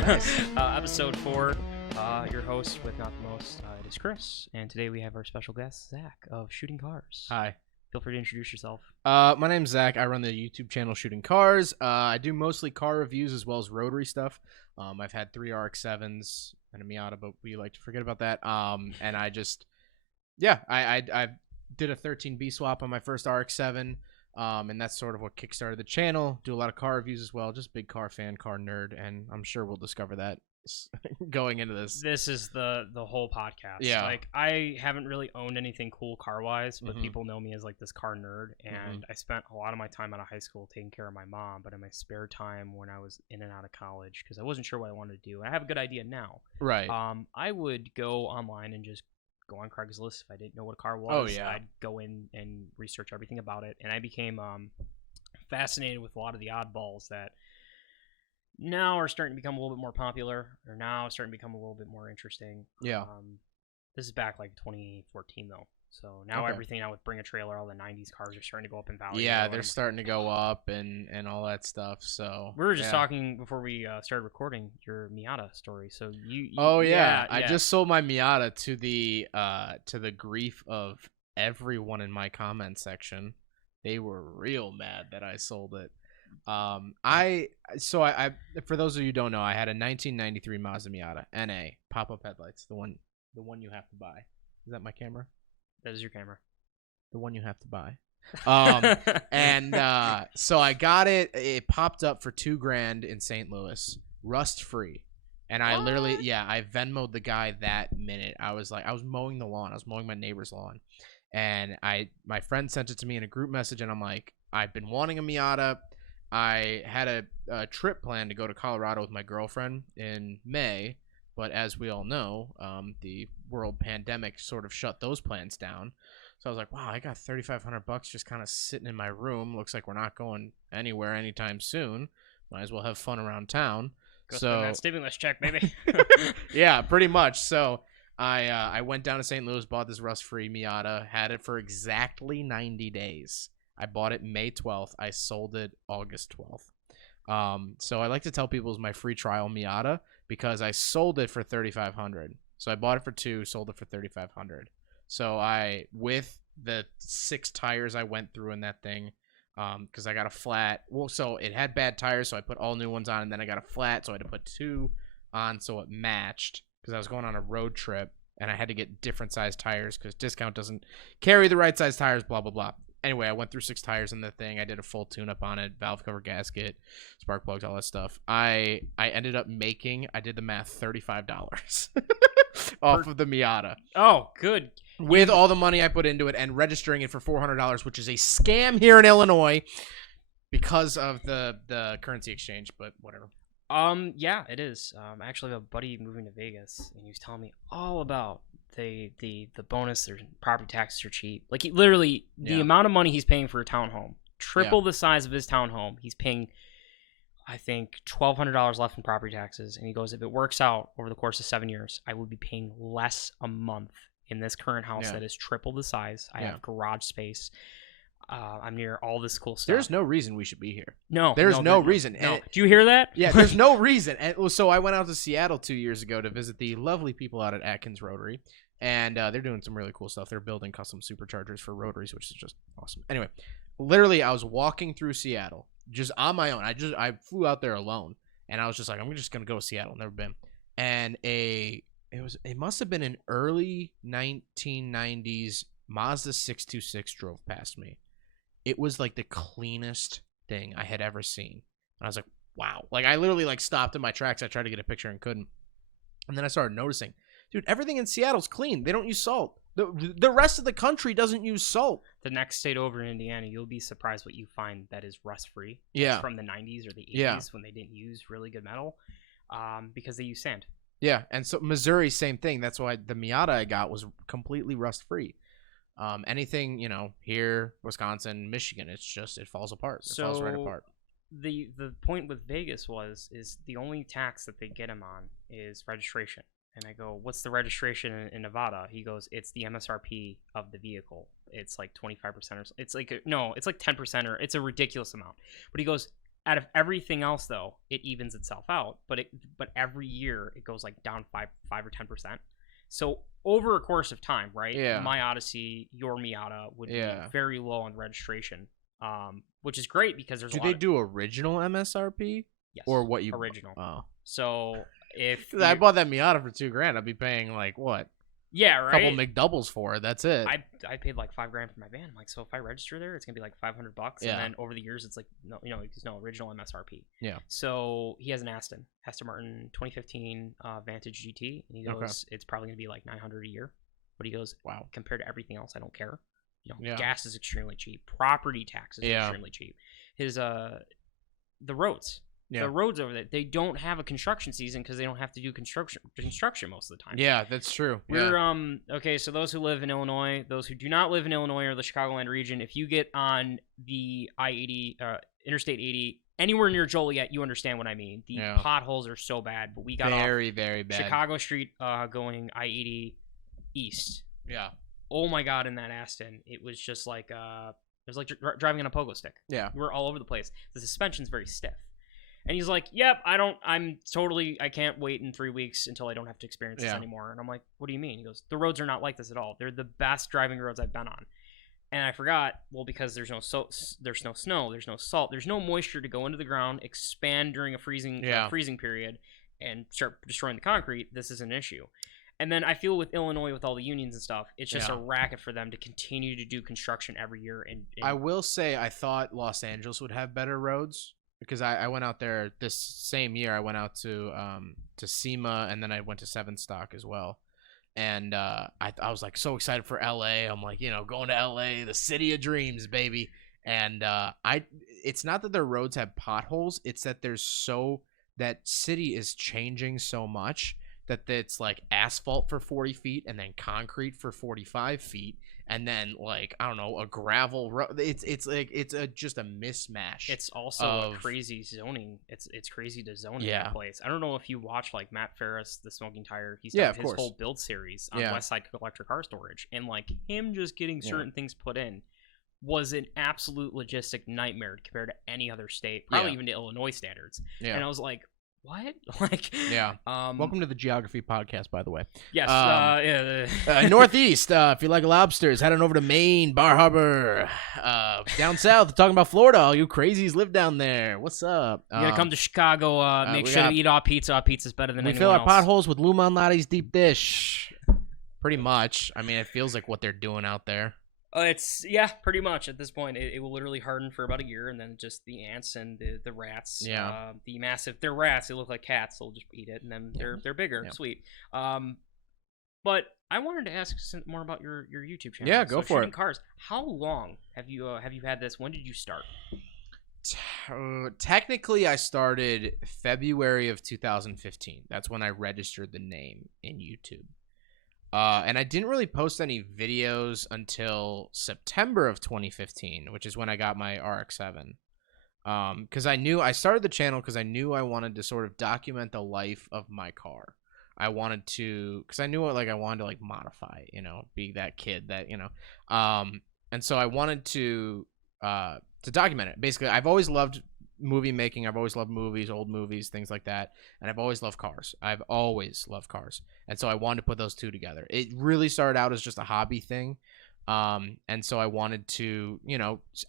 Nice. Episode 4. Your host with Not the Most. It is Chris, and today we have our special guest, Zach of Shooting Cars. Hi. Feel free to introduce yourself. My name's Zach. I run the YouTube channel Shooting Cars. I do mostly car reviews as well as rotary stuff. I've had 3 RX-7s and a Miata, but we like to forget about that. And I just, I did a 13B swap on my first RX-7. And that's sort of what kickstarted the channel. Do a lot of car reviews as well. Just big car fan, car nerd, and I'm sure we'll discover that going into this. This is the whole podcast. Yeah. Like, I haven't really owned anything cool car-wise, but people know me as, like, this car nerd, and I spent a lot of my time out of high school taking care of my mom, but in my spare time when I was in and out of college, because I wasn't sure what I wanted to do, I have a good idea now. Right. I would go online and just go on Craigslist. If I didn't know what a car was, Oh, yeah. I'd go in and research everything about it, and I became fascinated with a lot of the oddballs that now are starting to become a little bit more popular, or now starting to become a little bit more interesting. Yeah. This is back like 2014 though, so now everything now with Bring a Trailer, all the 90s cars are starting to go up in value. Yeah, they're starting to go up and all that stuff. So we were just talking before we started recording your Miata story. So you oh yeah, I just sold my Miata to the grief of everyone in my comment section. They were real mad that I sold it. I for those of you who don't know, I had a 1993 Mazda Miata NA pop-up headlights, the one you have to buy. Is that my camera? That is your camera. The one you have to buy. So I got it. It popped up for $2,000 in St. Louis, rust free. And I literally, I Venmo'd the guy that minute. I was mowing the lawn. I was mowing my neighbor's lawn, and my friend sent it to me in a group message, and I'm like, I've been wanting a Miata. I had a trip planned to go to Colorado with my girlfriend in May, but as we all know, the world pandemic sort of shut those plans down. So I was like, wow, I got $3,500 just kind of sitting in my room. Looks like we're not going anywhere anytime soon. Might as well have fun around town. Go spend that stimulus check, baby. Yeah, pretty much. So I went down to St. Louis, bought this rust-free Miata, had it for exactly 90 days. I bought it May 12th. I sold it August 12th. So I like to tell people it's my free trial Miata because I sold it for $3,500. So I bought it for $2,000, sold it for $3,500. So with the 6 tires I went through in that thing, because I got a flat. Well, so it had bad tires, so I put all new ones on, and then I got a flat, so I had to put 2 on so it matched because I was going on a road trip, and I had to get different size tires because Discount doesn't carry the right size tires, blah, blah, blah. Anyway, I went through 6 tires in the thing. I did a full tune-up on it, valve cover gasket, spark plugs, all that stuff. I ended up making, I did the math, $35 off of the Miata. Oh, good. With all the money I put into it and registering it for $400, which is a scam here in Illinois because of the currency exchange, but whatever. Yeah, it is. I actually have a buddy moving to Vegas, and he was telling me all about the bonus. Their property taxes are cheap. Like, he literally, the amount of money he's paying for a townhome, triple the size of his townhome. He's paying, I think, $1,200 left in property taxes, and he goes, if it works out over the course of 7 years, I will be paying less a month in this current house that is triple the size. I have garage space. I'm near all this cool stuff. There's no reason we should be here. No. There's no reason. No. Do you hear that? Yeah, there's no reason. And so I went out to Seattle 2 years ago to visit the lovely people out at Atkins Rotary. And they're doing some really cool stuff. They're building custom superchargers for rotaries, which is just awesome. Anyway, literally, I was walking through Seattle just on my own. I flew out there alone. And I was just like, I'm just going to go to Seattle. Never been. And it must have been an early 1990s Mazda 626 drove past me. It was like the cleanest thing I had ever seen. And I was like, wow. Like, I literally stopped in my tracks. I tried to get a picture and couldn't. And then I started noticing, dude, everything in Seattle's clean. They don't use salt. The rest of the country doesn't use salt. The next state over in Indiana, you'll be surprised what you find that is rust-free. Yeah. It's from the 90s or the 80s when they didn't use really good metal because they use sand. Yeah, and so Missouri, same thing. That's why the Miata I got was completely rust-free. Anything, here, Wisconsin, Michigan, it falls apart. It falls right apart. The point with Vegas is the only tax that they get him on is registration. And I go, what's the registration in Nevada? He goes, it's the MSRP of the vehicle. It's like 25% or it's like, no, it's like 10% or it's a ridiculous amount. But he goes, Out of everything else, though, it evens itself out. But every year it goes like down 5 or 10%. So over a course of time, right? Yeah. My Odyssey, your Miata would be very low on registration, which is great because there's. Do they do original MSRP? Yes. Or what you original? Oh. So if I bought that Miata for $2,000, I'd be paying like what? Yeah, right. A couple McDoubles for it. That's it. I paid like $5,000 for my van. I'm like, so if I register there, it's gonna be like $500. Yeah. And then over the years, it's like there's no original MSRP. Yeah. So he has an Aston Martin 2015 Vantage GT, and he goes, it's probably gonna be like $900 a year. But he goes, wow, compared to everything else, I don't care. Gas is extremely cheap. Property tax is extremely cheap. His the roads. Yeah. The roads over there, they don't have a construction season because they don't have to do construction most of the time. Yeah, that's true. We're okay. So those who live in Illinois, those who do not live in Illinois or the Chicagoland region, if you get on the I-80, Interstate 80, anywhere near Joliet, you understand what I mean. The potholes are so bad, but we got very bad. Chicago Street going I-80 east. Yeah. Oh my God! In that Aston, it was just like it was like driving on a pogo stick. Yeah. We're all over the place. The suspension's very stiff. And he's like, yep, I can't wait in 3 weeks until I don't have to experience this anymore. And I'm like, what do you mean? He goes, the roads are not like this at all. They're the best driving roads I've been on. And I forgot, well, because there's no snow, there's no salt, there's no moisture to go into the ground, expand during a freezing period, and start destroying the concrete. This is an issue. And then I feel with Illinois, with all the unions and stuff, it's just a racket for them to continue to do construction every year. And I will say, I thought Los Angeles would have better roads. Because I went out there this same year. I went out to SEMA, and then I went to Seven Stock as well. And I was like so excited for LA. I'm like, going to LA, the city of dreams, baby. And it's not that their roads have potholes. It's that that city is changing so much that it's like asphalt for 40 feet and then concrete for 45 feet. And then, like, I don't know, a gravel road. It's just a mismatch. It's also a crazy zoning. It's crazy to zone in that place. I don't know if you watch, like, Matt Ferris, The Smoking Tire. He's done his whole build series on Westside Electric Car Storage. And, like, him just getting certain things put in was an absolute logistic nightmare compared to any other state, probably even to Illinois standards. Yeah. And I was like, what? Welcome to the Geography Podcast, by the way. Yes. Northeast. If you like lobsters, head on over to Maine, Bar Harbor. Down south, talking about Florida. All you crazies live down there. What's up? You gotta come to Chicago. Make sure to eat our pizza. Our pizza's better than anyone else. We fill our potholes with Lou Malnati's deep dish. Pretty much. I mean, it feels like what they're doing out there. It's pretty much at this point. It will literally harden for about a year, and then just the ants and the rats. Yeah. They're rats. They look like cats. They'll just eat it, and then they're bigger. Yeah. Sweet. But I wanted to ask more about your YouTube channel. Yeah, go for it. Cars. How long have you had this? When did you start? Technically, I started February of 2015. That's when I registered the name in YouTube. And I didn't really post any videos until September of 2015, which is when I got my RX-7. Because I started the channel because I knew I wanted to sort of document the life of my car. I wanted to, because I knew I wanted to like modify, be that kid that, and so I wanted to document it. Basically, I've always loved movie making. I've always loved movies, old movies, things like that. And I've always loved cars. And so I wanted to put those two together. It really started out as just a hobby thing. And so I wanted to,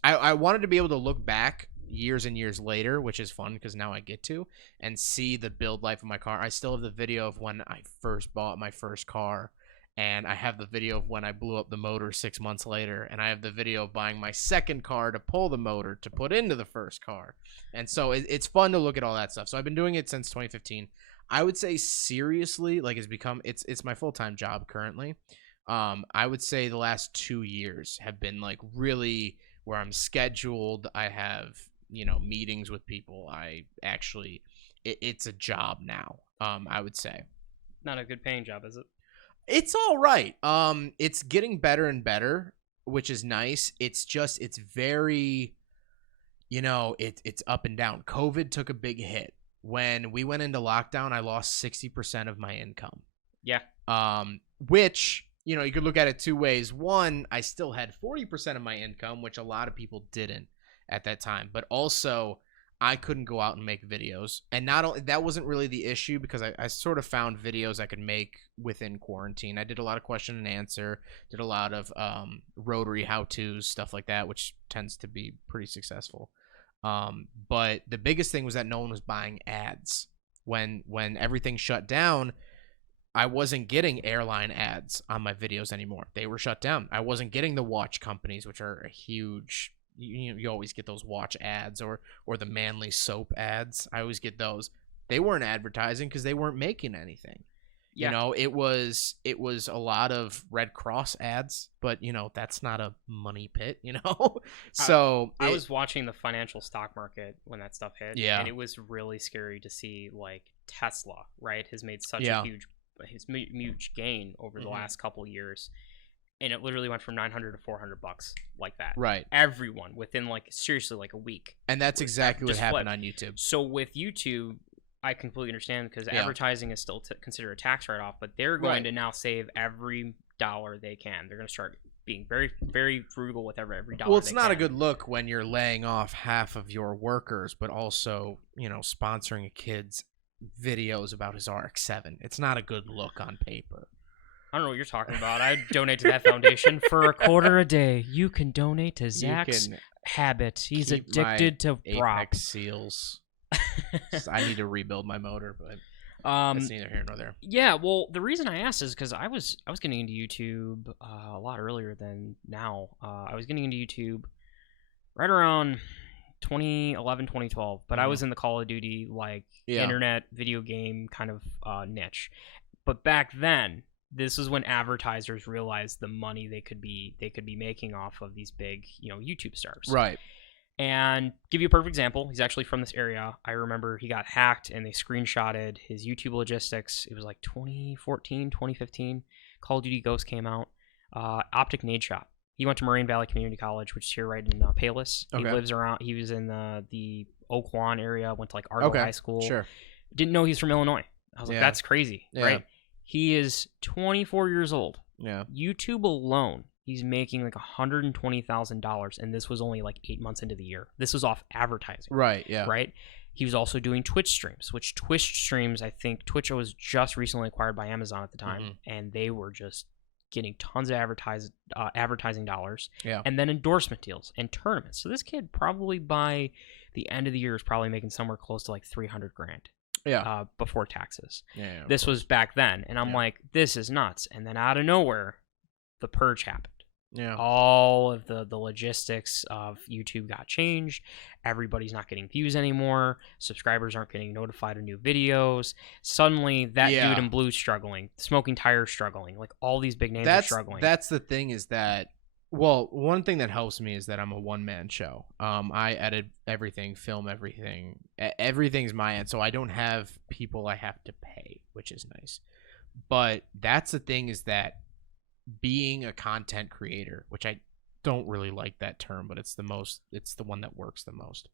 I wanted to be able to look back years and years later, which is fun because now I get to, and see the build life of my car. I still have the video of when I first bought my first car. And I have the video of when I blew up the motor 6 months later. And I have the video of buying my second car to pull the motor to put into the first car. And so it's fun to look at all that stuff. So I've been doing it since 2015. I would say seriously, like it's my full-time job currently. I would say the last 2 years have been like really where I'm scheduled. I have, meetings with people. It's a job now. I would say. Not a good paying job, is it? It's all right. It's getting better and better, which is nice. It's very, it's up and down. COVID took a big hit. When we went into lockdown, I lost 60% of my income. Yeah. Which, you could look at it two ways. One, I still had 40% of my income, which a lot of people didn't at that time. But also, I couldn't go out and make videos. And not only that wasn't really the issue, because I sort of found videos I could make within quarantine. I did a lot of question and answer, did a lot of rotary how-tos, stuff like that, which tends to be pretty successful. But the biggest thing was that no one was buying ads. When everything shut down, I wasn't getting airline ads on my videos anymore. They were shut down. I wasn't getting the watch companies, which are a huge... You always get those watch ads or the Manly soap ads. I always get those. They weren't advertising because they weren't making anything. Yeah. You know, it was a lot of Red Cross ads, but you know, that's not a money pit, you know. So I was watching the financial stock market when that stuff hit, yeah, and it was really scary to see like Tesla, right, has made such a huge gain over the last couple years. And it literally went from $900 to $400 like that. Right. Everyone within like seriously like a week. And that's exactly what happened on YouTube. So with YouTube, I completely understand because advertising is still considered a tax write-off, but they're going to now save every dollar they can. They're going to start being very, very frugal with every dollar. Well, it's not a good look when you're laying off half of your workers, but also, you know, sponsoring a kid's videos about his RX-7. It's not a good look on paper. I don't know what you're talking about. I donate to that foundation for $0.25 a day. You can donate to Zack's habit. He's addicted to Apex Seals. I need to rebuild my motor, but that's neither here nor there. Yeah, well, the reason I asked is because I was getting into YouTube a lot earlier than now. I was getting into YouTube right around 2011, 2012, but I was in the Call of Duty internet video game kind of niche. But back then, this is when advertisers realized the money they could be making off of these big, YouTube stars. Right. And give you a perfect example, he's actually from this area. I remember he got hacked and they screenshotted his YouTube logistics. It was like 2014, 2015. Call of Duty Ghost came out. Optic Nade Shop. He went to Moraine Valley Community College, which is here right in Palos. Okay. He lives around. He was in the Oak Lawn area. Went to Argo High School. Sure. Didn't know he was from Illinois. I was like, that's crazy, right? He is 24 years old. Yeah. YouTube alone, he's making $120,000, and this was only 8 months into the year. This was off advertising. Right. Yeah. Right. He was also doing Twitch streams, which Twitch streams, I think Twitch was just recently acquired by Amazon at the time, and they were just getting tons of advertising dollars, and then endorsement deals and tournaments. So this kid probably by the end of the year is probably making somewhere close to $300,000. Yeah. Before taxes. Yeah. This was back then, and I'm like, this is nuts. And then out of nowhere, the purge happened. Yeah. All of the logistics of YouTube got changed. Everybody's not getting views anymore. Subscribers aren't getting notified of new videos. Suddenly, that dude in blue struggling, Smoking Tire struggling, all these big names are struggling. That's the thing is that. Well, one thing that helps me is that I'm a one-man show. I edit everything, film everything. Everything's my end, so I don't have people I have to pay, which is nice. But that's the thing is that being a content creator, which I don't really like that term, but it's the one that works the most.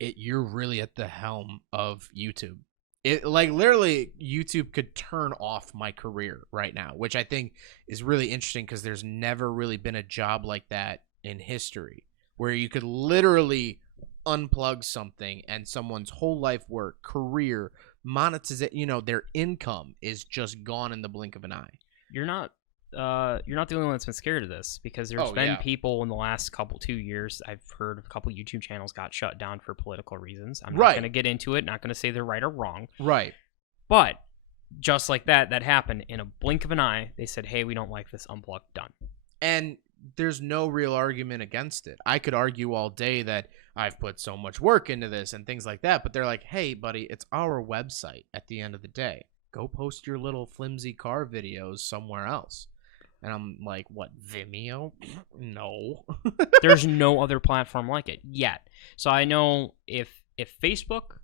You're really at the helm of YouTube. It literally YouTube could turn off my career right now, which I think is really interesting because there's never really been a job like that in history where you could literally unplug something and someone's whole life work, career, monetization, their income is just gone in the blink of an eye. You're not the only one that's been scared of this because there's been people in the last 2 years. I've heard a couple YouTube channels got shut down for political reasons. I'm not going to get into it. Not going to say they're right or wrong. Right. But just like that happened in a blink of an eye. They said, "Hey, we don't like this. Unplug. Done." And there's no real argument against it. I could argue all day that I've put so much work into this and things like that. But they're like, "Hey, buddy, it's our website. At the end of the day, go post your little flimsy car videos somewhere else." And I'm like, what, Vimeo? No. There's no other platform like it yet. So I know if Facebook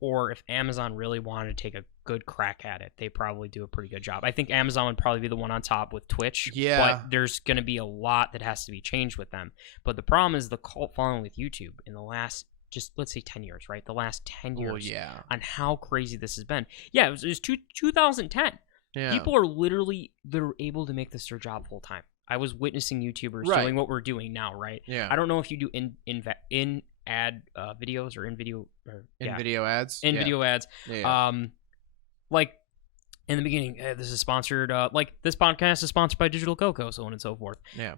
or if Amazon really wanted to take a good crack at it, they probably do a pretty good job. I think Amazon would probably be the one on top with Twitch. Yeah. But there's going to be a lot that has to be changed with them. But the problem is the cult following with YouTube in the last, just let's say 10 years, right? The last 10 years on how crazy this has been. Yeah, it was 2010. Yeah. People are they're able to make this their job full time. I was witnessing YouTubers doing what we're doing now, right? Yeah. I don't know if you do in ad videos or in video ads. Video ads. Yeah. Like in the beginning, this is sponsored. Like this podcast is sponsored by Digital Coco, so on and so forth. Yeah.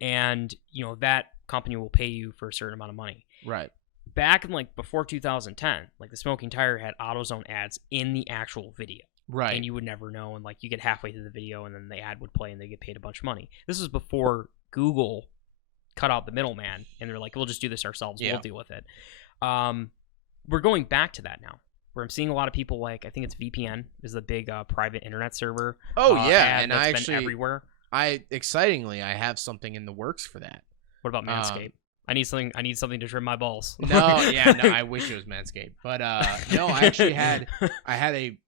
And that company will pay you for a certain amount of money. Right. Back in like before 2010, like the Smoking Tire had AutoZone ads in the actual video. Right. And you would never know, and like you get halfway through the video, and then the ad would play, and they get paid a bunch of money. This was before Google cut out the middleman, and they're like, "We'll just do this ourselves. We'll deal with it." We're going back to that now, where I'm seeing a lot of people like I think it's VPN is the big private internet server. And I actually everywhere. Excitingly, I have something in the works for that. What about Manscaped? I need something to trim my balls. No, I wish it was Manscaped, but no, I actually had a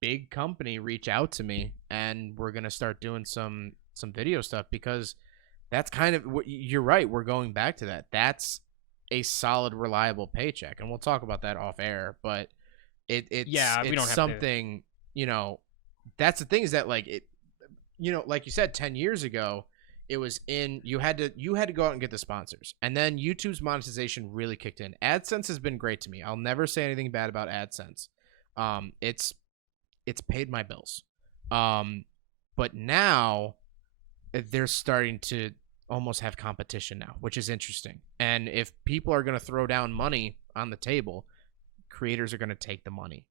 big company reach out to me, and we're gonna start doing some video stuff because that's kind of you're right. We're going back to that. That's a solid, reliable paycheck, and we'll talk about that off air. But it's we don't have something. That's the thing is that like it, like you said, 10 years ago. It was you had to go out and get the sponsors, and then YouTube's monetization really kicked in. AdSense has been great to me. I'll never say anything bad about AdSense. It's paid my bills. But now they're starting to almost have competition now, which is interesting. And if people are going to throw down money on the table, creators are going to take the money,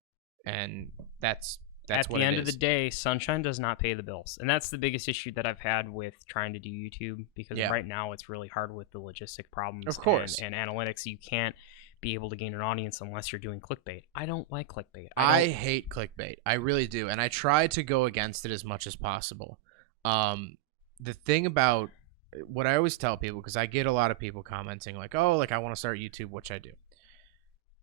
and that's at the end of the day, sunshine does not pay the bills. And that's the biggest issue that I've had with trying to do YouTube, because right now it's really hard with the logistic problems of course. And analytics. You can't be able to gain an audience unless you're doing clickbait. I don't like clickbait. I hate clickbait. I really do. And I try to go against it as much as possible. The thing about what I always tell people, because I get a lot of people commenting like, oh, like I want to start YouTube, which I do.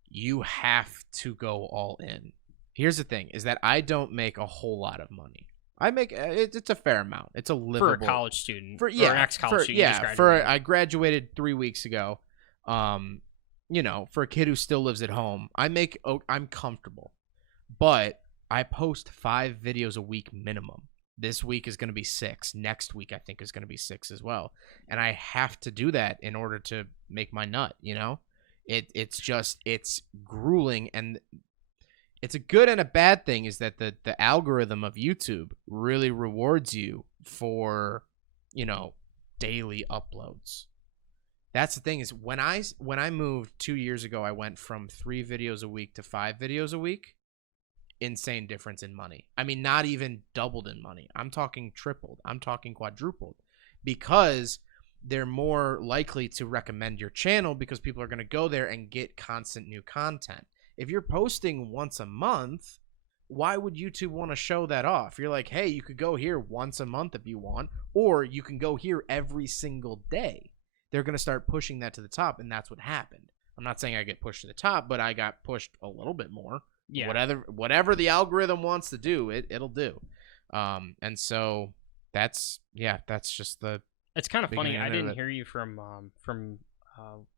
You have to go all in. Here's the thing, is that I don't make a whole lot of money. I make it's a fair amount. It's a livable for a college student, or an ex-college student. I graduated 3 weeks ago. For a kid who still lives at home, I'm comfortable, but I post 5 videos a week minimum. This week is going to be 6. Next week I think is going to be 6 as well, and I have to do that in order to make my nut. It's grueling, and it's a good and a bad thing is that the algorithm of YouTube really rewards you for, daily uploads. That's the thing is when I moved 2 years ago, I went from 3 videos a week to 5 videos a week. Insane difference in money. I mean, not even doubled in money. I'm talking tripled. I'm talking quadrupled, because they're more likely to recommend your channel because people are going to go there and get constant new content. If you're posting once a month, why would YouTube want to show that off? You're like, hey, you could go here once a month if you want, or you can go here every single day. They're going to start pushing that to the top, and that's what happened. I'm not saying I get pushed to the top, but I got pushed a little bit more. Yeah. Whatever the algorithm wants to do, it'll do. And so that's just the. It's kind of funny. I didn't hear you from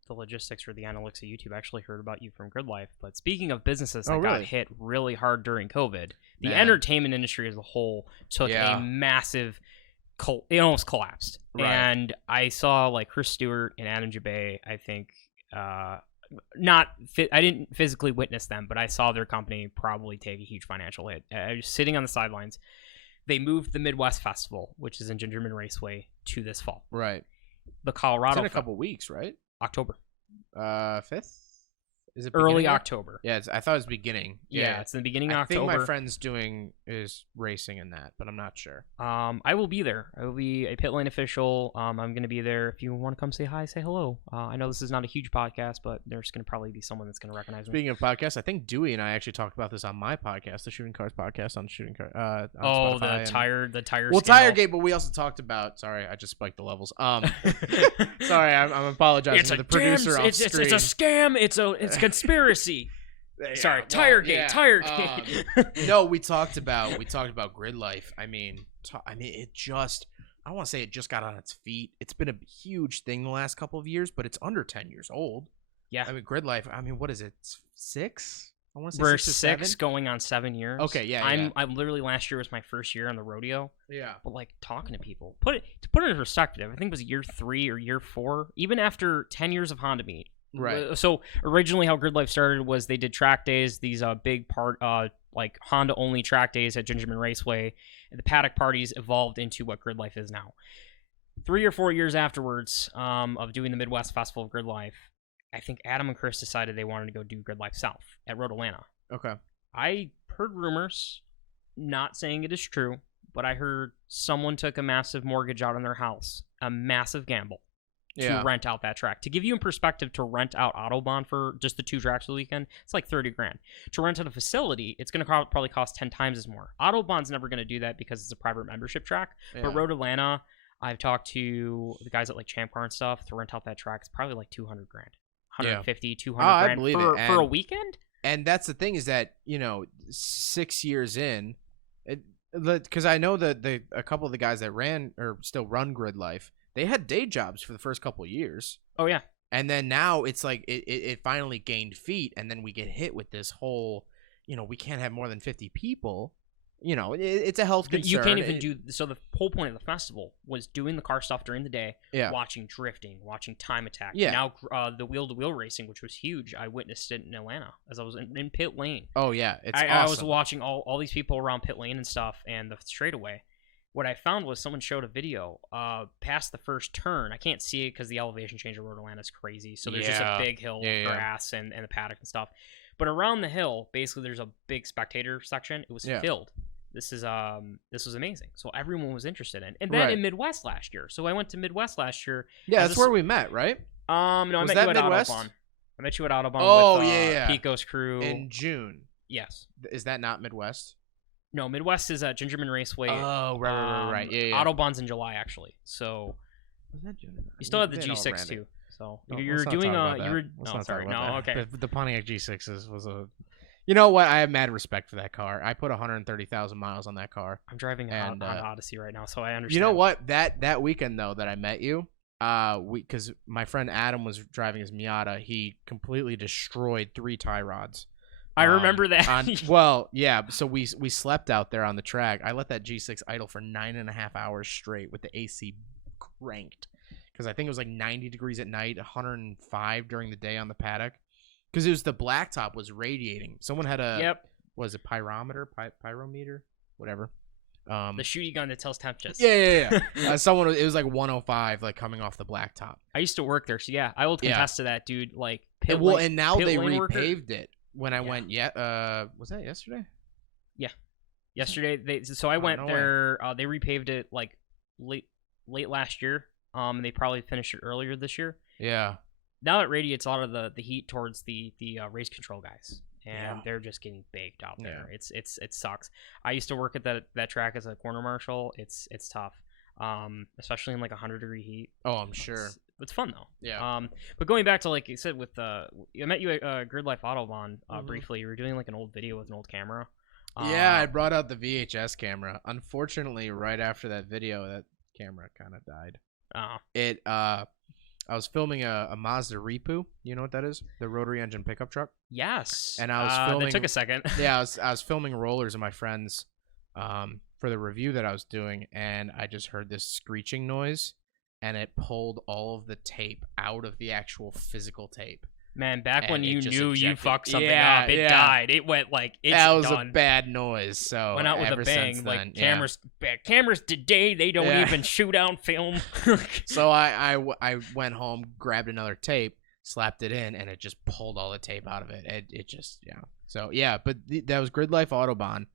the logistics or the analytics of YouTube. I actually heard about you from Grid Life. But speaking of businesses that got hit really hard during COVID, the entertainment industry as a whole took a massive. It almost collapsed. Right. And I saw like Chris Stewart and Adam Jabay. I think I didn't physically witness them, but I saw their company probably take a huge financial hit. I was sitting on the sidelines. They moved the Midwest Festival, which is in Gingerman Raceway, to this fall. Right. The Colorado. It's in a couple weeks, right? October. 5th? Is it early October? Yeah, I thought it was beginning. Yeah, it's in the beginning of October. I think my friend's is racing in that, but I'm not sure. I will be there. I will be a pit lane official. I'm going to be there. If you want to come say hi, say hello. I know this is not a huge podcast, but there's going to probably be someone that's going to recognize me. Speaking of podcasts, I think Dewey and I actually talked about this on my podcast, the Shooting Cars podcast on Shooting Cars. The tire. Well, Tiregate, but we also talked about. Sorry, I just spiked the levels. Sorry, I'm apologizing to the producer off screen. It's a scam. It's conspiracy. Sorry, Tiregate. No, we talked about Grid Life. I mean, it just. I don't want to say it just got on its feet. It's been a huge thing the last couple of years, but it's under 10 years old. Yeah. I mean, Grid Life. I mean, what is it? 6? I want to say we're 6 or 6 going on 7 years. Okay, yeah. I'm literally last year was my first year on the rodeo. Yeah. But like talking to people, to put it in perspective, I think it was year 3 or year 4. Even after 10 years of Honda Meet, Right. So originally, how Grid Life started was they did track days, these big like Honda only track days at Gingerman Raceway, and the paddock parties evolved into what Grid Life is now. 3 or 4 years afterwards, of doing the Midwest Festival of Grid Life, I think Adam and Chris decided they wanted to go do Grid Life South at Road Atlanta. Okay. I heard rumors, not saying it is true, but I heard someone took a massive mortgage out on their house, a massive gamble, to rent out that track. To give you in perspective, to rent out Autobahn for just the 2 tracks for the weekend, it's like $30,000. To rent out a facility, it's going to probably cost 10 times as more. Autobahn's never going to do that because it's a private membership track. Yeah. But Road Atlanta, I've talked to the guys at like Champ Car and stuff, to rent out that track, it's probably like $200,000. 150, 200 I grand believe for, it. for a weekend? And that's the thing is that, 6 years in, because I know that a couple of the guys that ran or still run Grid Life, they had day jobs for the first couple of years. Oh, yeah. And then now it's like it finally gained feet, and then we get hit with this whole, we can't have more than 50 people. It's a health concern. You can't even do so. The whole point of the festival was doing the car stuff during the day, watching drifting, watching time attack. Yeah. Now the wheel-to-wheel racing, which was huge. I witnessed it in Atlanta as I was in pit lane. Oh yeah, awesome. I was watching all these people around pit lane and stuff, and the straightaway. What I found was someone showed a video past the first turn. I can't see it because the elevation change of Road Atlanta is crazy. So there's just a big hill of grass and the paddock and stuff. But around the hill, basically, there's a big spectator section. It was filled. This was amazing. So everyone was interested in. And then in Midwest last year. So I went to Midwest last year. Yeah, that's where we met, right? No, I met you at Midwest? Autobahn. I met you at Autobahn with Pico's crew. In June. Yes. Is that not Midwest? No, Midwest is at Gingerman Raceway. Oh, right. Yeah. Autobahn's in July, actually. So was that June? You still have the G6 too. So you're doing okay. The Pontiac G6 was a. You know what? I have mad respect for that car. I put 130,000 miles on that car. I'm driving an Odyssey right now, so I understand. You know what? That weekend though that I met you, because my friend Adam was driving his Miata, he completely destroyed 3 tie rods. I remember that. So we slept out there on the track. I let that G6 idle for 9.5 hours straight with the AC cranked, because I think it was like 90 degrees at night, 105 during the day on the paddock, because it was the blacktop was radiating. Someone had was it pyrometer, whatever. The shooty gun that tells temperatures. Yeah. It was like 105, like coming off the blacktop. I used to work there, so yeah, I will contest to that, dude. Like and now they repaved it. When I went, was that yesterday? Yeah, yesterday. I went there. They repaved it like late last year. They probably finished it earlier this year. Yeah. Now it radiates a lot of the heat towards the race control guys, and they're just getting baked out there. Yeah. It sucks. I used to work at that track as a corner marshal. It's tough, especially in like 100-degree heat. Oh, I'm sure. It's fun though. Yeah. But going back to like you said with I met you at Grid Life Autobahn briefly. You were doing like an old video with an old camera. Yeah, I brought out the VHS camera. Unfortunately, right after that video, that camera kind of died. I was filming a Mazda Repu. You know what that is? The rotary engine pickup truck. Yes. And I was filming. It took a second. Yeah, I was filming rollers of my friends, for the review that I was doing, and I just heard this screeching noise. And it pulled all of the tape out of the actual physical tape. Man, back when you knew you fucked something up, it died. It went like it's that was done. A bad noise. So went out with a bang. Like cameras today, they don't even shoot out film. So I went home, grabbed another tape, slapped it in, and it just pulled all the tape out of it. It just So but that was Grid Life Autobahn.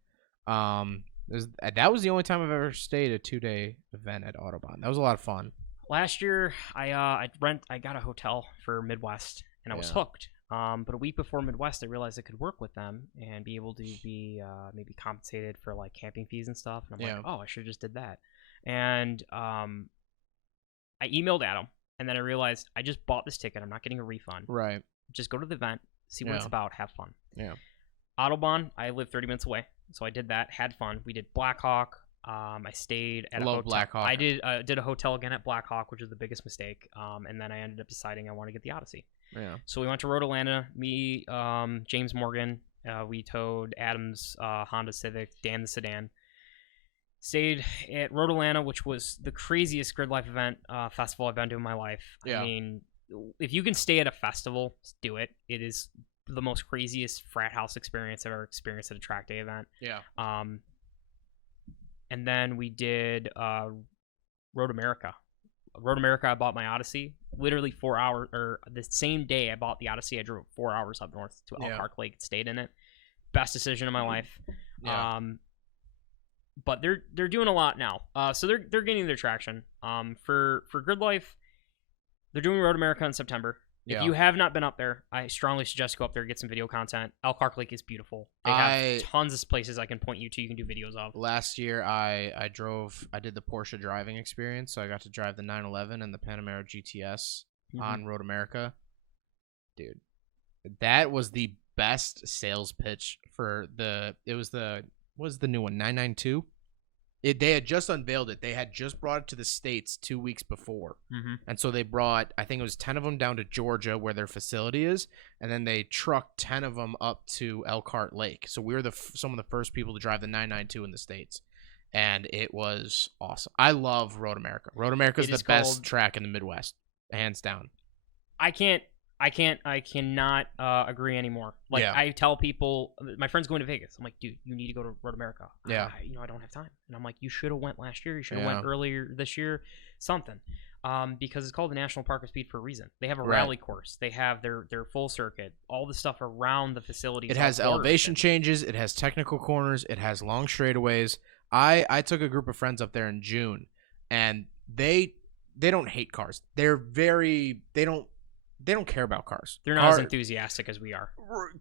That was the only time I've ever stayed a 2-day event at Autobahn. That was a lot of fun. Last year, I got a hotel for Midwest, and I was hooked. But a week before Midwest, I realized I could work with them and be able to be maybe compensated for like camping fees and stuff. And I'm like, oh, I should have just did that. And I emailed Adam, and then I realized I just bought this ticket. I'm not getting a refund. Right. Just go to the event, see what it's about, have fun. Yeah. Autobahn, I live 30 minutes away, so I did that, had fun. We did Blackhawk. I stayed at a hotel. Blackhawk. I did a hotel again at Blackhawk, which was the biggest mistake. And then I ended up deciding I want to get the Odyssey. Yeah. So we went to Road Atlanta. Me, James Morgan. We towed Adam's Honda Civic, Dan the sedan. Stayed at Road Atlanta, which was the craziest Grid Life event festival I've been to in my life. Yeah. I mean, if you can stay at a festival, do it. It is the most craziest frat house experience I've ever experienced at a track day event. Yeah. And then we did Road America. Road America, I bought my Odyssey. Literally 4 hours, or the same day I bought the Odyssey, I drove 4 hours up north to Elkhart Lake, stayed in it. Best decision of my life. Yeah. But they're doing a lot now. So they're gaining their traction. For Grid Life, they're doing Road America in September. If you have not been up there, I strongly suggest go up there and get some video content. Elkhart Lake is beautiful. They have tons of places I can point you to. You can do videos of. Last year, I did the Porsche driving experience, so I got to drive the 911 and the Panamera GTS on Road America. Dude, that was the best sales pitch for what was the new one, 992? They had just unveiled it. They had just brought it to the States 2 weeks before. And so they brought, I think it was 10 of them down to Georgia where their facility is. And then they trucked 10 of them up to Elkhart Lake. So we were some of the first people to drive the 992 in the States. And it was awesome. I love Road America. Road America is the best track in the Midwest, hands down. I cannot agree anymore. Like, I tell people, my friend's going to Vegas. I'm like, dude, you need to go to Road America. Yeah. I don't have time. And I'm like, you should have went last year. You should have went earlier this year. Something. Because it's called the National Park of Speed for a reason. They have a rally course. They have their full circuit. All the stuff around the facility. It has elevation changes. It has technical corners. It has long straightaways. I took a group of friends up there in June, and they don't hate cars. They don't care about cars. They're not as enthusiastic as we are.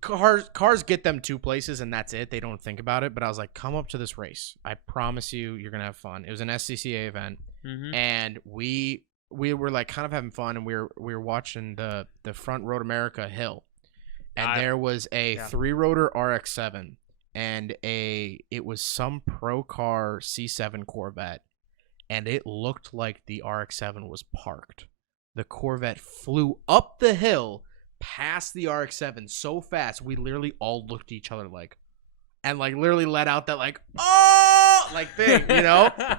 Cars get them two places, and that's it. They don't think about it. But I was like, come up to this race. I promise you're going to have fun. It was an SCCA event, and we were like kind of having fun, and we were watching the front Road America hill. And there was a 3-rotor RX-7 and it was some pro car C7 Corvette, and it looked like the RX-7 was parked. The Corvette flew up the hill past the RX-7 so fast, we literally all looked at each other and literally let out that oh, thing,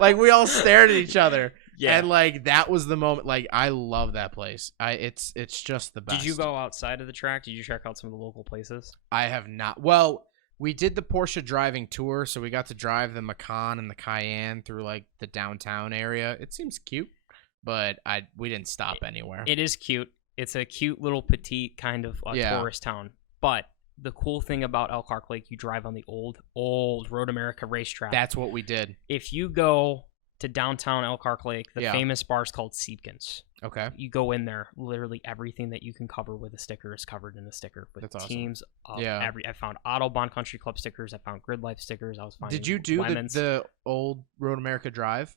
like we all stared at each other. Yeah. And that was the moment. I love that place. It's just the best. Did you go outside of the track? Did you check out some of the local places? I have not. Well, we did the Porsche driving tour, so we got to drive the Macan and the Cayenne through the downtown area. It seems cute. But we didn't stop anywhere. It is cute. It's a cute little petite kind of tourist town. But the cool thing about Elkhart Lake, you drive on the old Road America racetrack. That's what we did. If you go to downtown Elkhart Lake, the famous bar is called Siebken's. Okay. You go in there, literally everything that you can cover with a sticker is covered in a sticker. With That's teams awesome. I found Autobahn Country Club stickers. I found Grid Life stickers. I was finding Did you do the old Road America drive?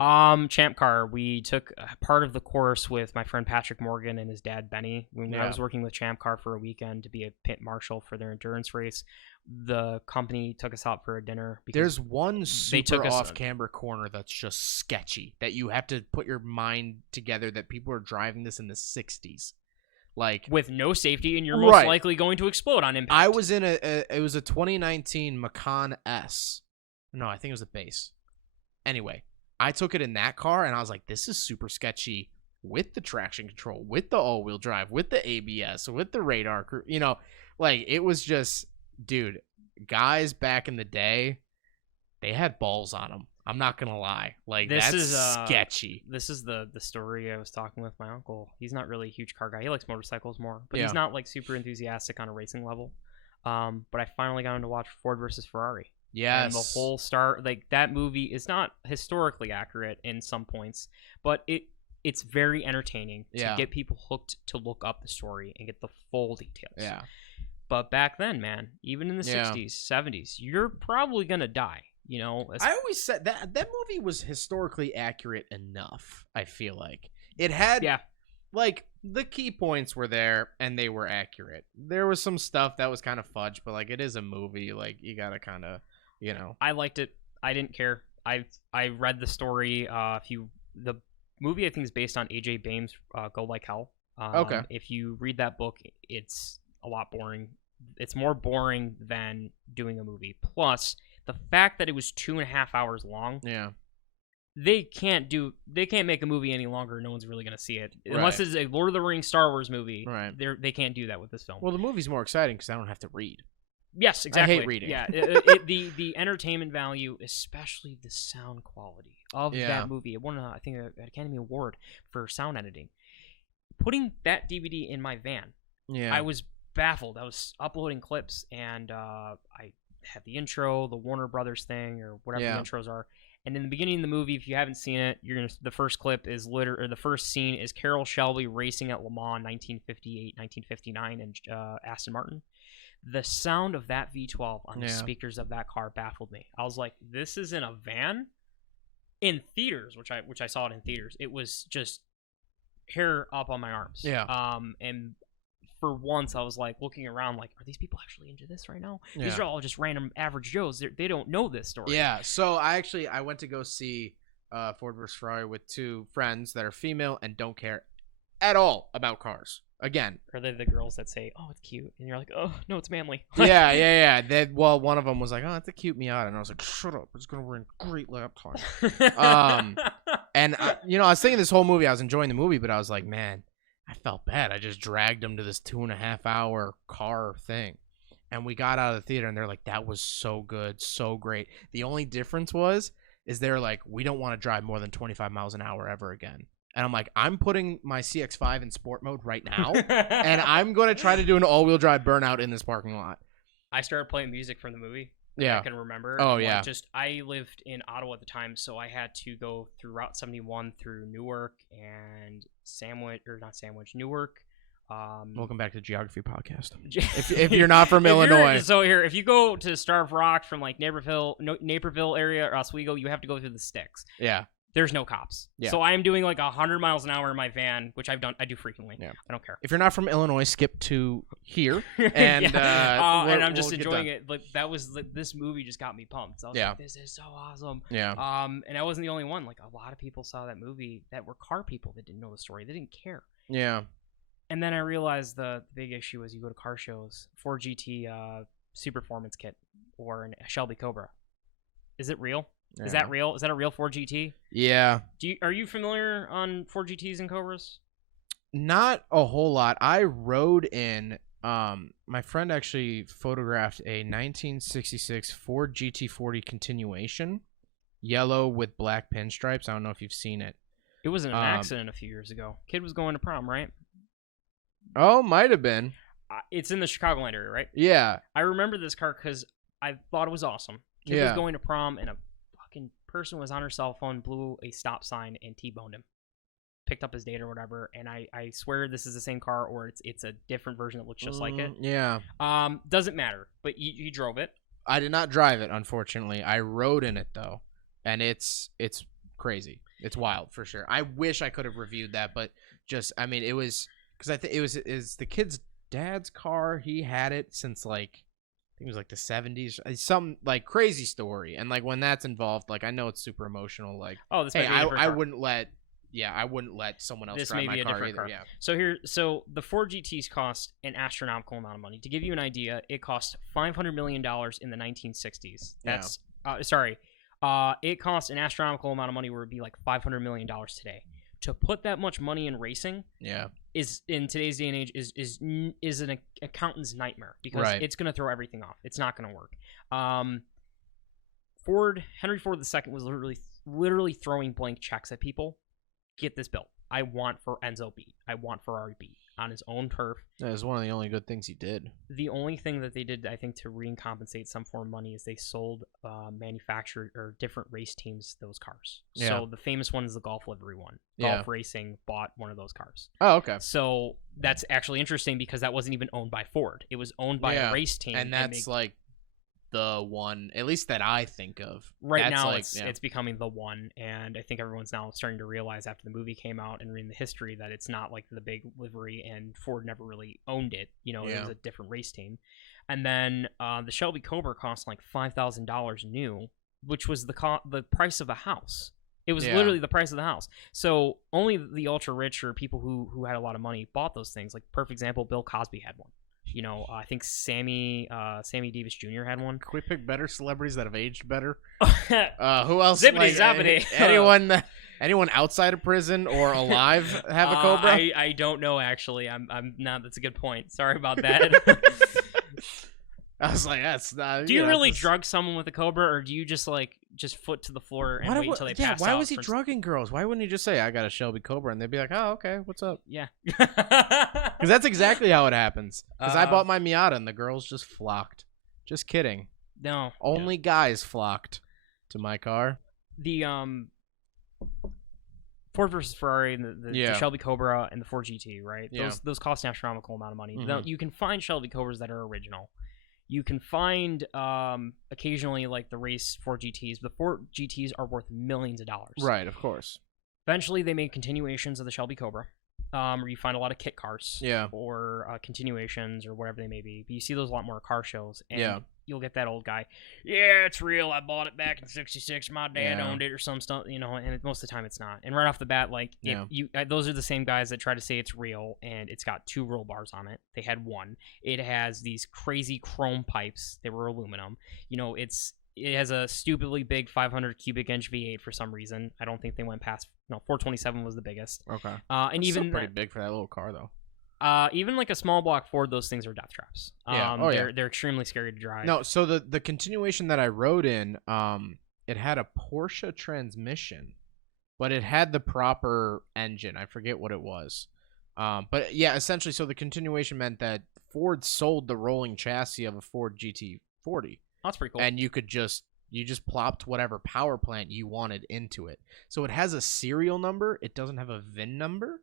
Champ Car. We took part of the course with my friend Patrick Morgan and his dad Benny. When I was working with Champ Car for a weekend to be a pit marshal for their endurance race, the company took us out for a dinner. There's one super off-camber corner that's just sketchy that you have to put your mind together that people are driving this in the 60s. With no safety, and you're most likely going to explode on impact. I was in it was a 2019 Macan S. No, I think it was a base. Anyway, I took it in that car, and I was like, this is super sketchy with the traction control, with the all-wheel drive, with the ABS, with the radar. It was just, dude, guys back in the day, they had balls on them. I'm not going to lie. That's sketchy. This is the story I was talking with my uncle. He's not really a huge car guy. He likes motorcycles more, but he's not, super enthusiastic on a racing level. But I finally got him to watch Ford versus Ferrari. Yes. And the whole that movie is not historically accurate in some points, but it's very entertaining to get people hooked to look up the story and get the full details. Yeah. But back then, man, even in the 60s, 70s, you're probably going to die, I always said that movie was historically accurate enough, I feel like. It had the key points were there and they were accurate. There was some stuff that was kind of fudge, but it is a movie, you got to kind of I liked it. I didn't care. I read the story. The movie I think is based on AJ Bame's Go Like Hell. Okay. If you read that book, it's a lot boring. It's more boring than doing a movie. Plus, the fact that it was 2.5 hours long. Yeah. they can't make a movie any longer. No one's really gonna see it unless Right. it's a Lord of the Rings, Star Wars movie. Right. They can't do that with this film. Well, the movie's more exciting because I don't have to read. Yes, exactly. I hate reading. Yeah, the entertainment value, especially the sound quality of that movie. It won, I think, an Academy Award for sound editing. Putting that DVD in my van, I was baffled. I was uploading clips, and I had the intro, the Warner Brothers thing, or whatever the intros are. And in the beginning of the movie, if you haven't seen it, the first clip is the first scene is Carroll Shelby racing at Le Mans 1958, 1959, and Aston Martin. The sound of that V12 on the speakers of that car baffled me. I was like, this is in a van? In theaters, which I saw it in theaters. It was just hair up on my arms. Yeah. And for once, I was like looking around like, are these people actually into this right now? Yeah. These are all just random average Joes. They don't know this story. Yeah. So I went to go see Ford vs. Ferrari with two friends that are female and don't care at all about cars. Again, are they the girls that say, "Oh, it's cute," and you're like, "Oh, no, it's manly"? yeah. One of them was like, "Oh, it's a cute Miata," and I was like, "Shut up! It's gonna run great lap time." And I was thinking this whole movie, I was enjoying the movie, but I was like, man, I felt bad. I just dragged them to this 2.5 hour car thing, and we got out of the theater, and they're like, "That was so good, so great." The only difference is they're like, "We don't want to drive more than 25 miles an hour ever again." And I'm like, I'm putting my CX-5 in sport mode right now, and I'm going to try to do an all-wheel drive burnout in this parking lot. I started playing music from the movie. Yeah. I can remember. Oh, yeah. I lived in Ottawa at the time, so I had to go through Route 71 through Newark and Newark. Welcome back to the Geography Podcast. if you're not from Illinois. So here, if you go to Starved Rock from like Naperville area or Oswego, you have to go through the sticks. Yeah. There's no cops. Yeah. So I'm doing like 100 miles an hour in my van, which I do frequently. Yeah. I don't care. If you're not from Illinois, skip to here. And, and I'm just enjoying it. Like this movie just got me pumped. So I was like, this is so awesome. Yeah. And I wasn't the only one. Like a lot of people saw that movie that were car people that didn't know the story. They didn't care. Yeah. And then I realized the big issue is you go to car shows, Ford GT Super Performance Kit or a Shelby Cobra. Is it real? Yeah. Is that real? Is that a real Ford GT? Yeah. Are you familiar on Ford GTs and Cobras? Not a whole lot. I rode in. My friend actually photographed a 1966 Ford GT40 continuation, yellow with black pinstripes. I don't know if you've seen it. It was an accident a few years ago. Kid was going to prom, right? Oh, might have been. It's in the Chicagoland area, right? Yeah. I remember this car because I thought it was awesome. Kid was going to prom and a person was on her cell phone, blew a stop sign, and T-boned him. Picked up his date or whatever, and I swear this is the same car or it's a different version that looks just like it. Yeah. Doesn't matter, but you drove it. I did not drive it, unfortunately. I rode in it though, and it's crazy. It's wild for sure. I wish I could have reviewed that, but it was because I think it was the kid's dad's car. He had it since like. It was like the 70s, some like crazy story, and like when that's involved, like I know it's super emotional. Like, this hey, I wouldn't let someone else drive my car either. Yeah. So the Ford GTs cost an astronomical amount of money. To give you an idea, it cost $500 million in the 1960s. That's it cost an astronomical amount of money, where it'd be like $500 million today. To put that much money in racing, is in today's day and age is an accountant's nightmare because it's going to throw everything off. It's not going to work. Henry Ford II was literally throwing blank checks at people. Get this built. I want for Enzo B. I want Ferrari B on his own turf. That was one of the only good things he did. The only thing that they did, I think, to recompensate some form of money is they sold manufactured or different race teams those cars. Yeah. So the famous one is the Golf livery one. Golf Racing bought one of those cars. Oh, okay. So that's actually interesting because that wasn't even owned by Ford. It was owned by a race team. And that's like the one, at least that I think of. Right now, it's becoming the one, and I think everyone's now starting to realize after the movie came out and reading the history that it's not like the big livery, and Ford never really owned it. It was a different race team. And then the Shelby Cobra cost like $5,000 new, which was the price of a house. It was literally the price of the house. So only the ultra rich or people who had a lot of money bought those things. Like perfect example, Bill Cosby had one. I think Sammy Davis Jr. had one. Can we pick better celebrities that have aged better? Who else? Zippity zappity. Anyone outside of prison or alive have a cobra? I don't know actually. I'm not. That's a good point. Sorry about that. I was like, that's not. Do you really drug someone with a cobra, or do you just foot to the floor and wait until they pass out? Why was he drugging girls? Why wouldn't he just say, I got a Shelby Cobra? And they'd be like, oh, okay, what's up? Yeah. Because that's exactly how it happens. Because I bought my Miata and the girls just flocked. Just kidding. No. Only guys flocked to my car. The Ford versus Ferrari and the Shelby Cobra and the Ford GT, right? Those cost an astronomical amount of money. Mm-hmm. Now, you can find Shelby Cobras that are original. You can find occasionally like the race Ford GTs. The Ford GTs are worth millions of dollars. Right, of course. Eventually, they made continuations of the Shelby Cobra, where you find a lot of kit cars, or continuations or whatever they may be. But you see those a lot more at car shows, and you'll get that old guy. Yeah, it's real. I bought it back in '66. My dad owned it, or some stuff, And most of the time, it's not. And right off the bat, those are the same guys that try to say it's real, and it's got 2 roll bars on it. They had 1. It has these crazy chrome pipes. They were aluminum. It has a stupidly big 500 cubic inch V8 for some reason. I don't think they went past. 427 was the biggest. Okay. And even still pretty big for that little car, though. Even like a small block Ford, those things are death traps. They're extremely scary to drive. No, so the continuation that I rode in, it had a Porsche transmission, but it had the proper engine. I forget what it was. But yeah, essentially, so the continuation meant that Ford sold the rolling chassis of a Ford GT40. That's pretty cool. And you just plopped whatever power plant you wanted into it. So it has a serial number. It doesn't have a VIN number,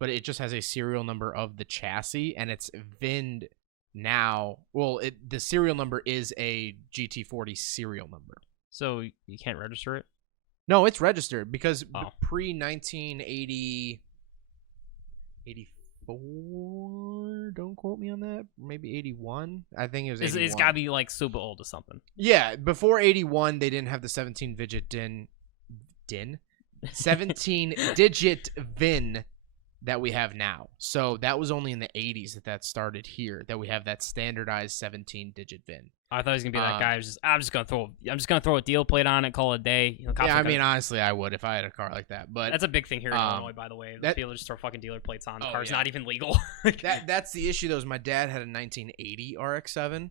but it just has a serial number of the chassis, and it's VIN'd now. Well, the serial number is a GT40 serial number. So you can't register it? No, it's registered because pre-1980, 84, don't quote me on that, maybe 81. I think it was 81. It's got to be like super old or something. Yeah, before 81, they didn't have the 17-digit 17-digit VIN that we have now. So that was only in the 80s that started here, that we have that standardized 17-digit VIN. I thought he was gonna be that guy who's I'm just gonna throw a deal plate on it, call it a day. Honestly, I would if I had a car like that. But that's a big thing here in Illinois, by the way. People just throw fucking dealer plates on. The car's not even legal. That's the issue, though. Is my dad had a 1980 RX-7,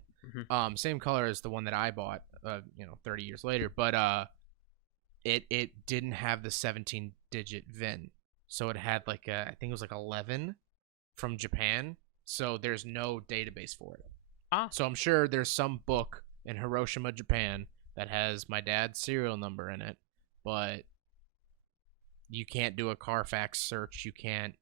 same color as the one that I bought, 30 years later. But it didn't have the 17-digit VIN, so it had I think it was 11 from Japan. So there's no database for it. So I'm sure there's some book in Hiroshima, Japan that has my dad's serial number in it, but you can't do a Carfax search. You can't,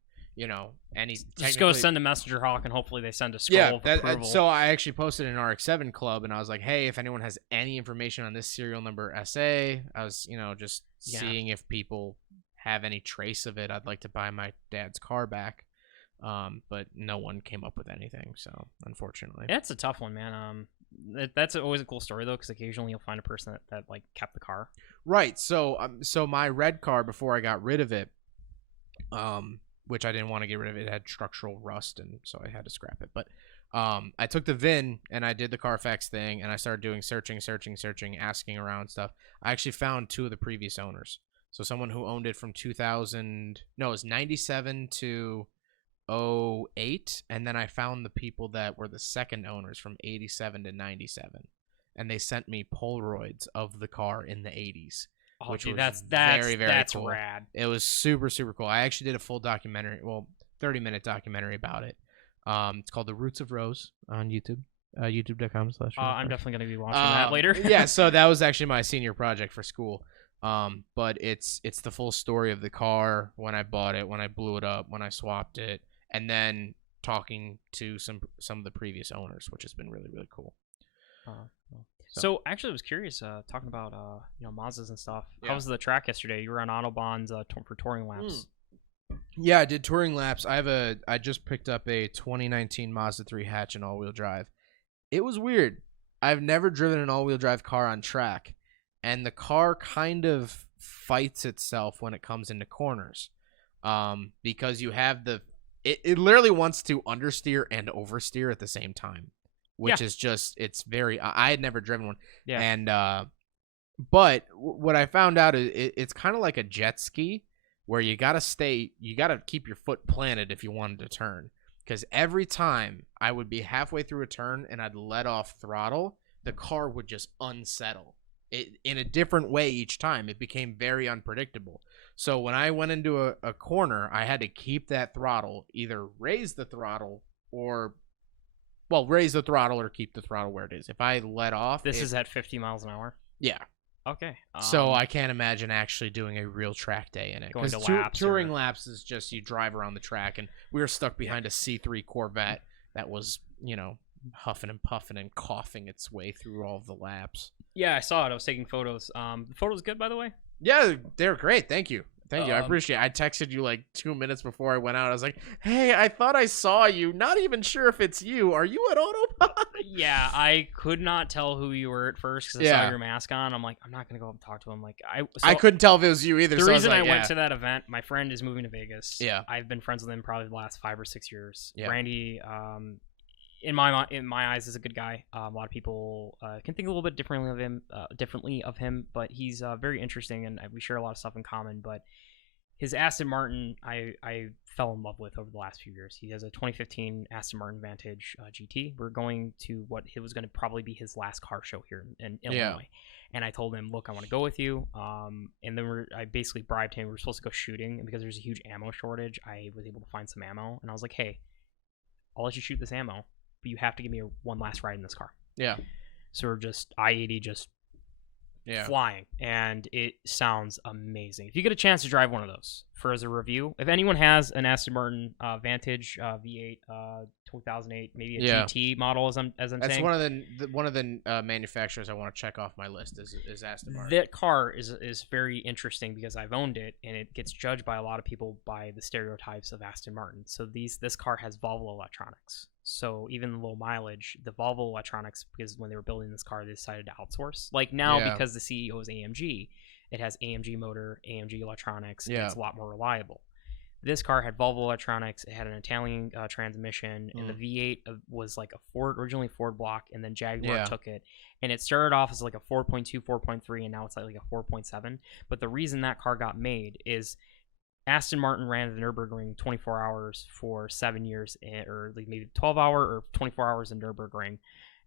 just go send a messenger hawk and hopefully they send a scroll of approval. So I actually posted an RX-7 club and I was like, hey, if anyone has any information on this serial number SA, I was, just seeing if people have any trace of it. I'd like to buy my dad's car back. But no one came up with anything, so unfortunately. It's a tough one, man. That's always a cool story though, because occasionally you'll find a person that kept the car. Right. So my red car, before I got rid of it, which I didn't want to get rid of it, had structural rust, and so I had to scrap it. But I took the VIN and I did the Carfax thing, and I started doing searching, asking around stuff. I actually found 2 of the previous owners. So someone who owned it from 2000, no, it was 97 to 08, and then I found the people that were the second owners from 87 to 97, and they sent me Polaroids of the car in the 80s, which was very, very cool. Rad. It was super, super cool. I actually did a full documentary, 30-minute documentary about it. It's called The Roots of Rose on YouTube, youtube.com/. I'm definitely going to be watching that later. Yeah, so that was actually my senior project for school. But it's the full story of the car, when I bought it, when I blew it up, when I swapped it, and then talking to some of the previous owners, which has been really, really cool. So actually, I was curious, talking about Mazdas and stuff. How was the track yesterday? You were on Autobahn's for touring laps. Yeah, I did touring laps. I just picked up a 2019 Mazda 3 hatch and all-wheel drive. It was weird. I've never driven an all-wheel drive car on track, and the car kind of fights itself when it comes into corners, because you have the it literally wants to understeer and oversteer at the same time, which is just, it's very, I had never driven one. Yeah. And, but what I found out is it's kind of like a jet ski where you got to keep your foot planted if you wanted to turn. Because every time I would be halfway through a turn and I'd let off throttle, the car would just unsettle in a different way each time. It became very unpredictable. So when I went into a corner, I had to keep that throttle, either raise the throttle or keep the throttle where it is. If I let off, this is at 50 miles an hour. Yeah. Okay. So I can't imagine actually doing a real track day in it. Going to Because laps touring laps is just you drive around the track, and we were stuck behind a C3 Corvette that was, huffing and puffing and coughing its way through all of the laps. Yeah, I saw it. I was taking photos. The photos good, by the way? Yeah, they're great. Thank you. Thank you. I appreciate it. I texted you like 2 minutes before I went out. I was like, hey, I thought I saw you. Not even sure if it's you. Are you at Autopod? Yeah, I could not tell who you were at first because I saw your mask on. I'm like, I'm not going to go up and talk to him. Like, I couldn't tell if it was you either. The so reason I, went to that event, my friend is moving to Vegas. Yeah. I've been friends with him probably the last 5 or 6 years. Yeah. Randy, in my eyes, is a good guy. A lot of people can think a little bit differently of him, but he's very interesting, and we share a lot of stuff in common. But his Aston Martin, I fell in love with over the last few years. He has a 2015 Aston Martin Vantage GT. We're going to what was going to probably be his last car show here in Illinois. And I told him, look, I want to go with you. And then I basically bribed him. We were supposed to go shooting, and because there's a huge ammo shortage, I was able to find some ammo. And I was like, hey, I'll let you shoot this ammo, but you have to give me one last ride in this car. Yeah. So we're just I-80 just flying, and it sounds amazing. If you get a chance to drive one of those as a review, if anyone has an Aston Martin Vantage V8 2008, maybe a GT model, as I'm saying, that's one of the manufacturers I want to check off my list is Aston Martin. That car is very interesting because I've owned it, and it gets judged by a lot of people by the stereotypes of Aston Martin. So this car has Volvo electronics. So even the low mileage, the Volvo electronics, because when they were building this car, they decided to outsource. Like now, because the CEO is AMG, it has AMG motor, AMG electronics, and it's a lot more reliable. This car had Volvo electronics. It had an Italian transmission, and the V8 was like originally Ford block, and then Jaguar took it. And it started off as like a 4.2, 4.3, and now it's like a 4.7. But the reason that car got made is Aston Martin ran the Nürburgring 24 hours for 7 years, or like maybe 12 hour or 24 hours in Nürburgring,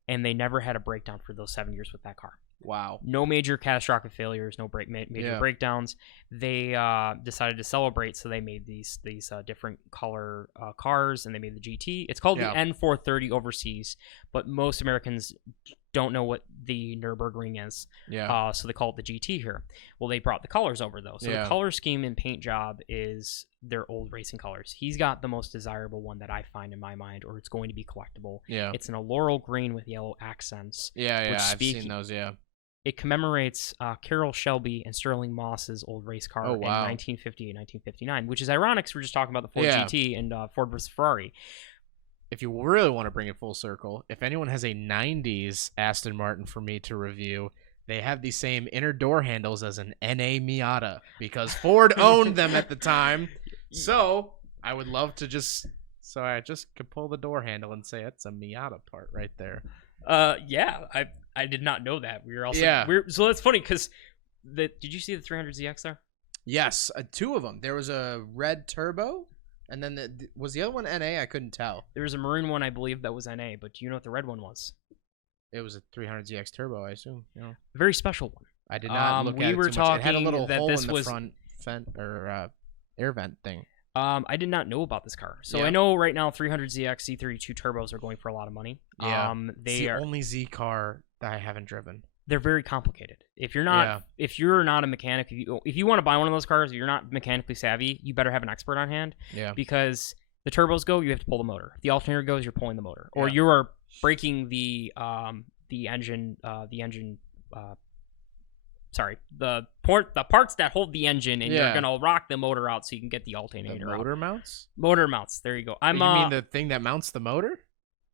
and they never had a breakdown for those 7 years with that car. Wow. No major catastrophic failures, no major breakdowns. They decided to celebrate, so they made these different color cars, and they made the GT. It's called the N430 overseas, but most Americans don't know what the Nürburgring is. Yeah. So they call it the GT here. Well, they brought the colors over, though. So the color scheme and paint job is their old racing colors. He's got the most desirable one that I find in my mind, or it's going to be collectible. Yeah. It's in a laurel green with yellow accents. Yeah, I've seen those, It commemorates Carroll Shelby and Sterling Moss's old race car in 1958, 1959, which is ironic because we're just talking about the Ford GT and Ford versus Ferrari. If you really want to bring it full circle, if anyone has a 90s Aston Martin for me to review, they have the same inner door handles as an NA Miata because Ford owned them at the time. So I would love to I just could pull the door handle and say it's a Miata part right there. I did not know that. We were also so that's funny because did you see the 300ZX there? Yes, 2 of them. There was a red turbo, and then was the other one NA? I couldn't tell. There was a maroon one, I believe, that was NA. But do you know what the red one was? It was a 300ZX turbo, I assume. A very special one. I did not look at it too much. It had a little hole in the front vent or air vent thing. I did not know about this car. So I know right now 300ZX C32 turbos are going for a lot of money. Yeah. It's the only Z car that I haven't driven. They're very complicated. If you're not a mechanic, if you want to buy one of those cars, if you're not mechanically savvy, you better have an expert on hand. Yeah. Because the turbos go, you have to pull the motor. If the alternator goes, you're pulling the motor, or you are breaking the engine. The parts that hold the engine, and you're gonna rock the motor out so you can get the alternator out. Motor mounts? Motor mounts. There you go. You mean the thing that mounts the motor?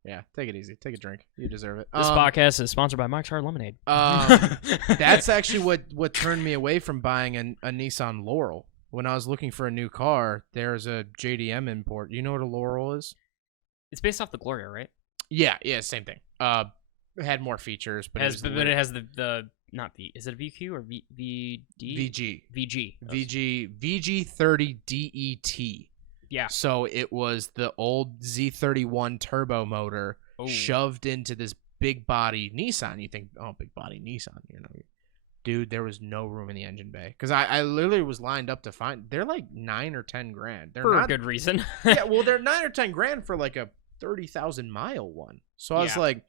Yeah, take it easy. Take a drink. You deserve it. This podcast is sponsored by Mike's Hard Lemonade. That's actually what turned me away from buying a Nissan Laurel. when I was looking for a new car, there's a JDM import. You know what a Laurel is? It's based off the Gloria, right? Yeah, same thing. It had more features, but it has the not the, is it a VQ or VD? VG30 DET. Yeah. So it was the old Z31 turbo motor shoved into this big body Nissan. You think, oh, big body Nissan, you know. Dude, there was no room in the engine bay. Because I literally was lined up to find, they're like 9 or 10 grand. They're for not, a good reason. yeah, well, they're 9 or 10 grand for like a 30,000 mile one. So I was like,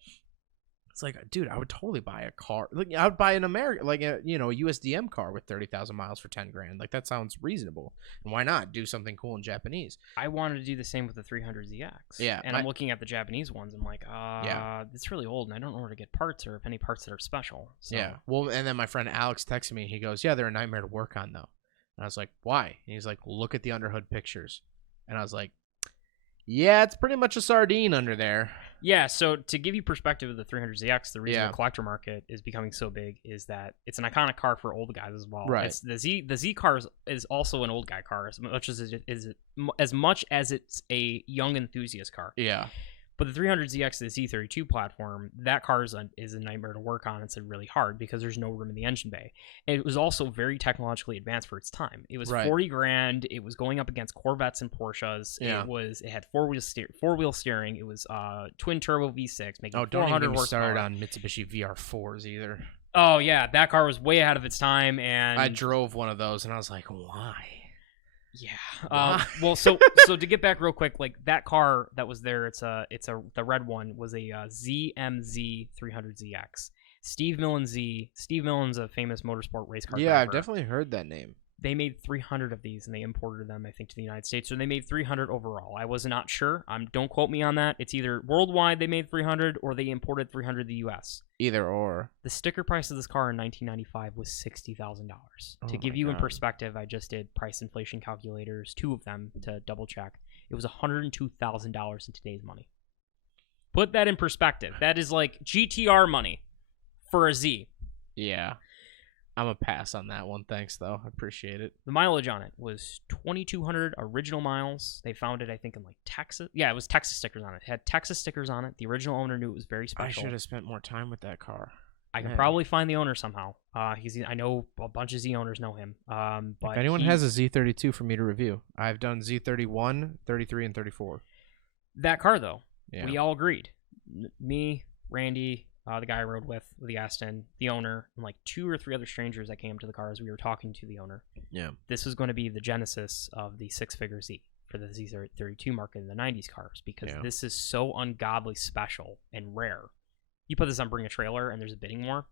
it's like, dude, I would totally buy a car. Like, I would buy an American, like a USDM car with 30,000 miles for 10 grand. Like, that sounds reasonable. And why not do something cool in Japanese? I wanted to do the same with the 300ZX. Yeah, and I'm looking at the Japanese ones. I'm like, it's really old, and I don't know where to get parts or if any parts that are special. So. Yeah. Well, and then my friend Alex texted me. He goes, "Yeah, they're a nightmare to work on, though." And I was like, "Why?" And he's like, "Look at the underhood pictures." And I was like, "Yeah, it's pretty much a sardine under there." Yeah, so to give you perspective of the 300ZX, the reason the collector market is becoming so big is that it's an iconic car for old guys as well. Right. It's the Z car is also an old guy car as much as it's a young enthusiast car. Yeah. But the 300ZX, the Z32 platform, that car is a nightmare to work on. It's really hard because there's no room in the engine bay. It was also very technologically advanced for its time. It was 40 grand. It was going up against Corvettes and Porsches. Yeah. It had four-wheel steering. It was twin turbo V6 making 400 don't even get me horsepower. started on Mitsubishi VR4s either. Oh yeah, that car was way ahead of its time, and I drove one of those, and I was like, why? Yeah. Well, so to get back real quick, like that car that was there, the red one was a ZMZ 300ZX. Steve Millen's a famous motorsport race car driver. I've definitely heard that name. They made 300 of these, and they imported them, I think, to the United States. So they made 300 overall. I was not sure. Don't quote me on that. It's either worldwide they made 300, or they imported 300 to the U.S. Either or. The sticker price of this car in 1995 was $60,000. To give you in perspective, I just did price inflation calculators, 2 of them to double check. It was $102,000 in today's money. Put that in perspective. That is like GTR money for a Z. Yeah. I'm a pass on that one. Thanks, though. I appreciate it. The mileage on it was 2,200 original miles. They found it, I think, in like Texas. Yeah, it was Texas stickers on it. It had Texas stickers on it. The original owner knew it was very special. I should have spent more time with that car. I can probably find the owner somehow. I know a bunch of Z owners know him. But if anyone has a Z32 for me to review, I've done Z31, 33, and 34. That car, though, we all agreed. Me, Randy, the guy I rode with the Aston, the owner, and like 2 or 3 other strangers that came to the car as we were talking to the owner. Yeah. This was going to be the genesis of the 6-figure Z for the Z32 market in the 90s cars, because this is so ungodly special and rare. You put this on Bring a Trailer and there's a bidding war,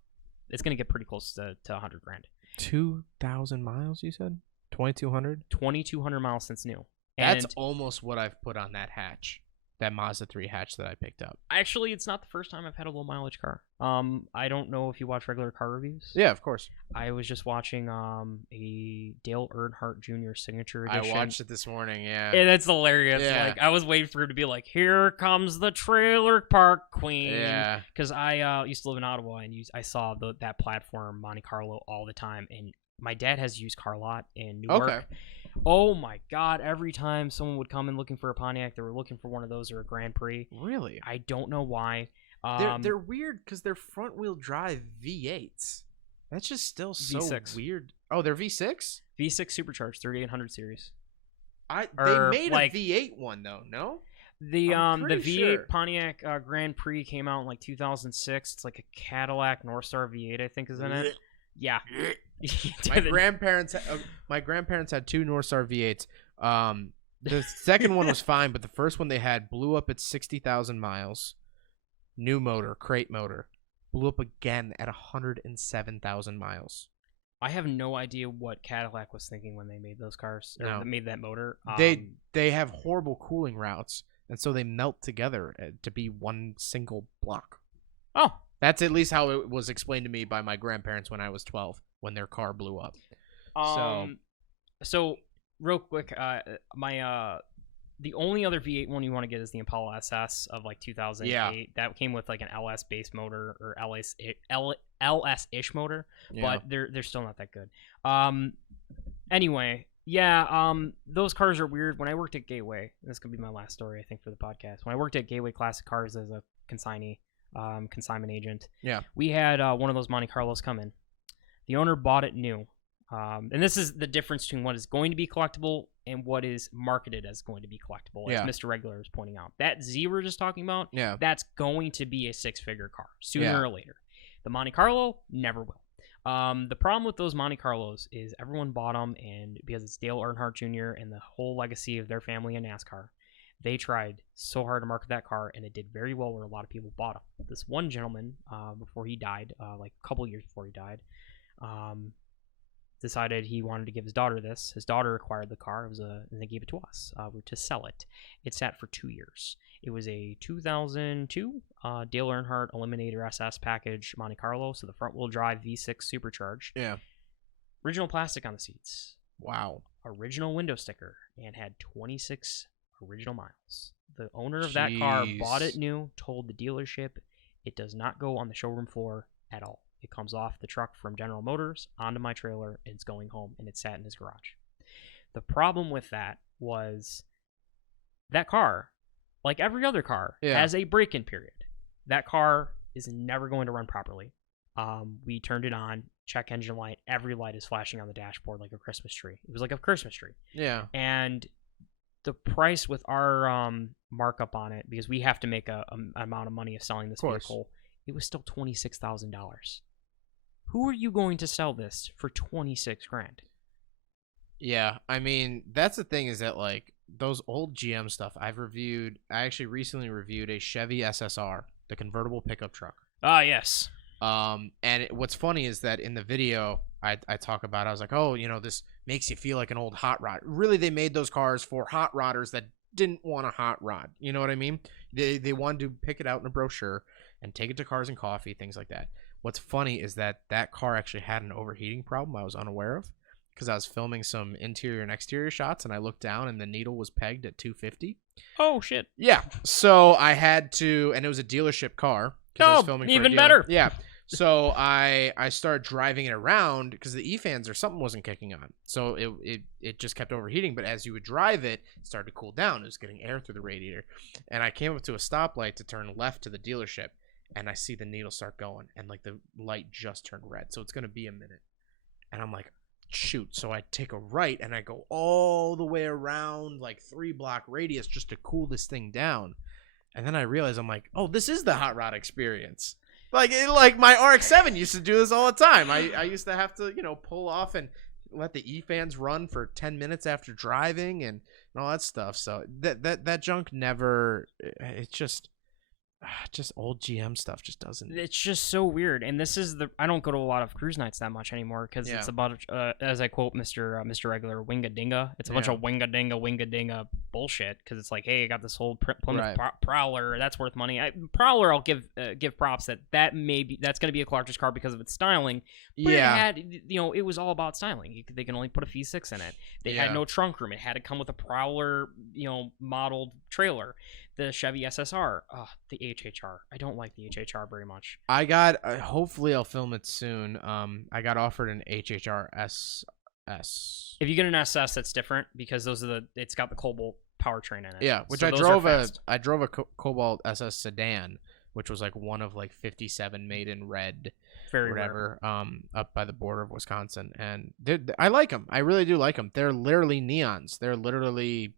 it's going to get pretty close to 100 grand. 2,000 miles, you said? 2,200? 2,200 miles since new. That's almost what I've put on that hatch. That Mazda 3 hatch that I picked up. Actually, it's not the first time I've had a low mileage car. I don't know if you watch regular car reviews. Yeah, of course. I was just watching a Dale Earnhardt Jr. signature edition. I watched it this morning, yeah. And it's hilarious. Yeah. Like, I was waiting for him to be like, "Here comes the trailer park queen." Yeah. Because I used to live in Ottawa, and I saw that platform, Monte Carlo, all the time. And my dad has a used car lot in Newark. Okay. Oh my God, every time someone would come in looking for a Pontiac, they were looking for one of those or a Grand Prix. Really? I don't know why. They're weird because they're front-wheel drive V8s. That's just still so V6. weird. Oh, they're V6? V6 supercharged 3800 series. They made a V8 one though, no? The V8 Pontiac Grand Prix came out in like 2006. It's like a Cadillac Northstar V8, I think, is in it. Yeah. My grandparents had 2 Northstar V8s. The second one was fine, but the first one they had blew up at 60,000 miles. New motor, crate motor. Blew up again at 107,000 miles. I have no idea what Cadillac was thinking when they made those cars, or made that motor. They have horrible cooling routes, and so they melt together to be one single block. Oh. That's at least how it was explained to me by my grandparents when I was 12, when their car blew up. So real quick, the only other V8 one you want to get is the Impala SS of like 2008. Yeah. That came with like an LS base motor or LS-ish motor, but they're still not that good. Anyway, Yeah, those cars are weird. When I worked at Gateway, this could be my last story, I think, for the podcast. When I worked at Gateway Classic Cars as a consignment agent, Yeah. we had one of those Monte Carlos come in. The owner bought it new. And this is the difference between what is going to be collectible and what is marketed as going to be collectible, as Mr. Regular is pointing out. That Z we're just talking about, that's going to be a six-figure car sooner or later. The Monte Carlo never will. The problem with those Monte Carlos is everyone bought them, and because it's Dale Earnhardt Jr. and the whole legacy of their family in NASCAR, they tried so hard to market that car, and it did very well where a lot of people bought them. This one gentleman, before he died, like a couple years before he died, decided he wanted to give his daughter this. His daughter acquired the car. And they gave it to us to sell it. It sat for 2 years. It was a 2002 Dale Earnhardt Eliminator SS package Monte Carlo, so the front-wheel drive V6 supercharged. Yeah. Original plastic on the seats. Wow. Original window sticker, and had 26 original miles. The owner of that car bought it new, told the dealership it does not go on the showroom floor at all. It comes off the truck from General Motors onto my trailer, and it's going home, and it sat in his garage. The problem with that was that car, like every other car, has a break-in period. That car is never going to run properly. We turned it on, check engine light, every light is flashing on the dashboard like a Christmas tree. It was like a Christmas tree. Yeah. And the price with our markup on it, because we have to make a amount of money of selling this vehicle, it was still $26,000. Who are you going to sell this for 26 grand? Yeah, I mean, that's the thing, is that like those old GM stuff I actually recently reviewed a Chevy SSR, the convertible pickup truck. Ah, yes. And what's funny is that in the video I talk about, I was like, oh, this makes you feel like an old hot rod. Really, they made those cars for hot rodders that didn't want a hot rod. You know what I mean? They wanted to pick it out in a brochure and take it to Cars and Coffee, things like that. What's funny is that car actually had an overheating problem I was unaware of, because I was filming some interior and exterior shots, and I looked down and the needle was pegged at 250. Oh, shit. Yeah. So I had to, and it was a dealership car. I was filming even for a better. Yeah. So I started driving it around because the E-fans or something wasn't kicking on. So it just kept overheating. But as you would drive it, it started to cool down. It was getting air through the radiator. And I came up to a stoplight to turn left to the dealership. And I see the needle start going. And like the light just turned red. So it's going to be a minute. And I'm like, shoot. So I take a right and I go all the way around like 3-block radius just to cool this thing down. And then I realize, I'm like, oh, this is the hot rod experience. Like my RX-7 used to do this all the time. I used to have to, pull off and let the E-fans run for 10 minutes after driving and all that stuff. So that junk never, it's just old GM stuff just doesn't. It's just so weird. And this is I don't go to a lot of cruise nights that much anymore, because it's about, as I quote Mr. Regular, winga dinga. It's a bunch of winga dinga bullshit, because it's like, hey, I got this whole Plymouth Prowler that's worth money. Prowler, I'll give props that's going to be a collector's car because of its styling. But it had, it was all about styling. They can only put a V6 in it. They had no trunk room. It had to come with a Prowler, modeled trailer. The Chevy SSR, the HHR. I don't like the HHR very much. I got, hopefully I'll film it soon. I got offered an HHR SS. If you get an SS, that's different, because it's got the Cobalt powertrain in it. Yeah, which so I drove a Cobalt SS sedan, which was like one of like 57 made in red, very whatever, up by the border of Wisconsin, and I like them. I really do like them. They're literally neons. They're literally,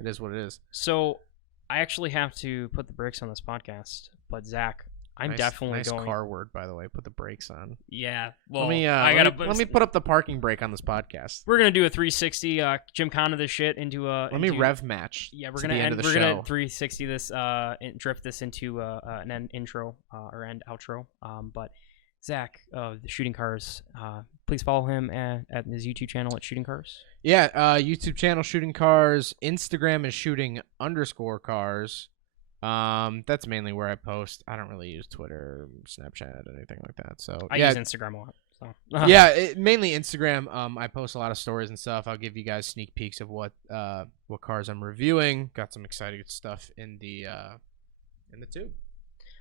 it is what it is. So I actually have to put the brakes on this podcast, but Zach, I'm definitely nice going. Car word, by the way. Put the brakes on. Yeah. Well, let me put up the parking brake on this podcast. We're gonna do a 360 Jim Connor this shit into a. Let me rev match. Yeah, we're gonna 360 this and drift this into an end intro or end outro. But Zach of the Shooting Cars, please follow him at his YouTube channel at Shooting Cars. Yeah, YouTube channel Shooting Cars. Instagram is shooting_cars. That's mainly where I post. I don't really use Twitter, Snapchat, anything like that. So I use Instagram a lot. So. Yeah, mainly Instagram. I post a lot of stories and stuff. I'll give you guys sneak peeks of what cars I'm reviewing. Got some exciting stuff in the tube.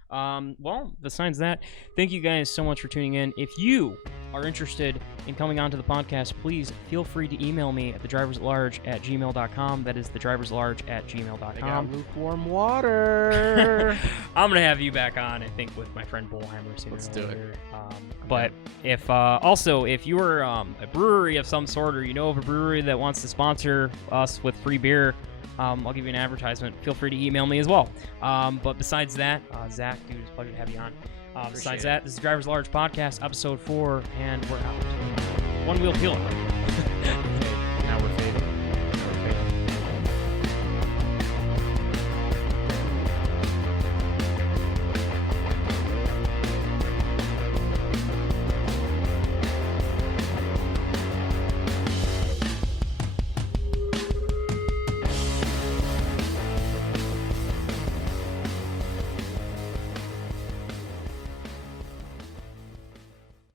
Well, besides that, thank you guys so much for tuning in. If you are interested in coming onto the podcast, please feel free to email me at thedriverslarge@gmail.com. That is thedriverslarge@gmail.com. I got lukewarm water. I'm gonna have you back on, I think, with my friend Bullheimer soon. Let's do it. But if also if you're a brewery of some sort, or you know of a brewery that wants to sponsor us with free beer, I'll give you an advertisement. Feel free to email me as well. But besides that, Zach, dude, it's a pleasure to have you on. Besides that, this is Driver's Large Podcast, episode 4, and we're out. One wheel peeling.